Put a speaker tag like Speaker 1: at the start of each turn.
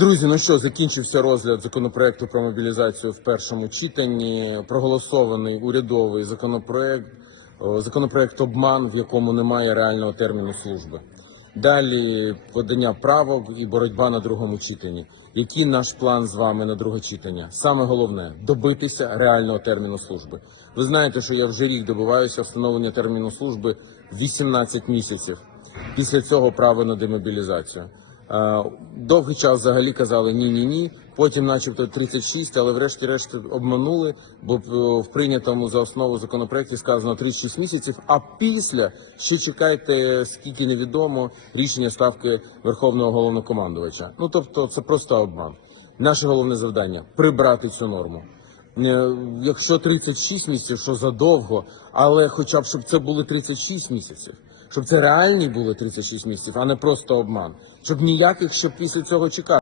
Speaker 1: Друзі, ну що, закінчився розгляд законопроекту про мобілізацію в першому читанні. Проголосований урядовий законопроект, законопроект обман, в якому немає реального терміну служби. Далі подання правок і боротьба на другому читанні. Який наш план з вами на друге читання? Саме головне добитися реального терміну служби. Ви знаєте, що я вже рік добиваюся встановлення терміну служби 18 місяців. Після цього право на демобілізацію. Е, Довгий час взагалі казали ні, ні, ні. Потім, начебто, 36, але врешті-решт обманули, бо в прийнятому за основу законопроекті сказано 36 місяців. А після ще чекайте, скільки невідомо рішення ставки Верховного головнокомандувача. Ну тобто, це просто обман. Наше головне завдання прибрати цю норму. Е, Якщо 36 місяців, що задовго, але хоча б щоб це були 36 місяців, щоб це реальні були 36 місяців, а не просто обман, щоб ніяких ще після цього чекати.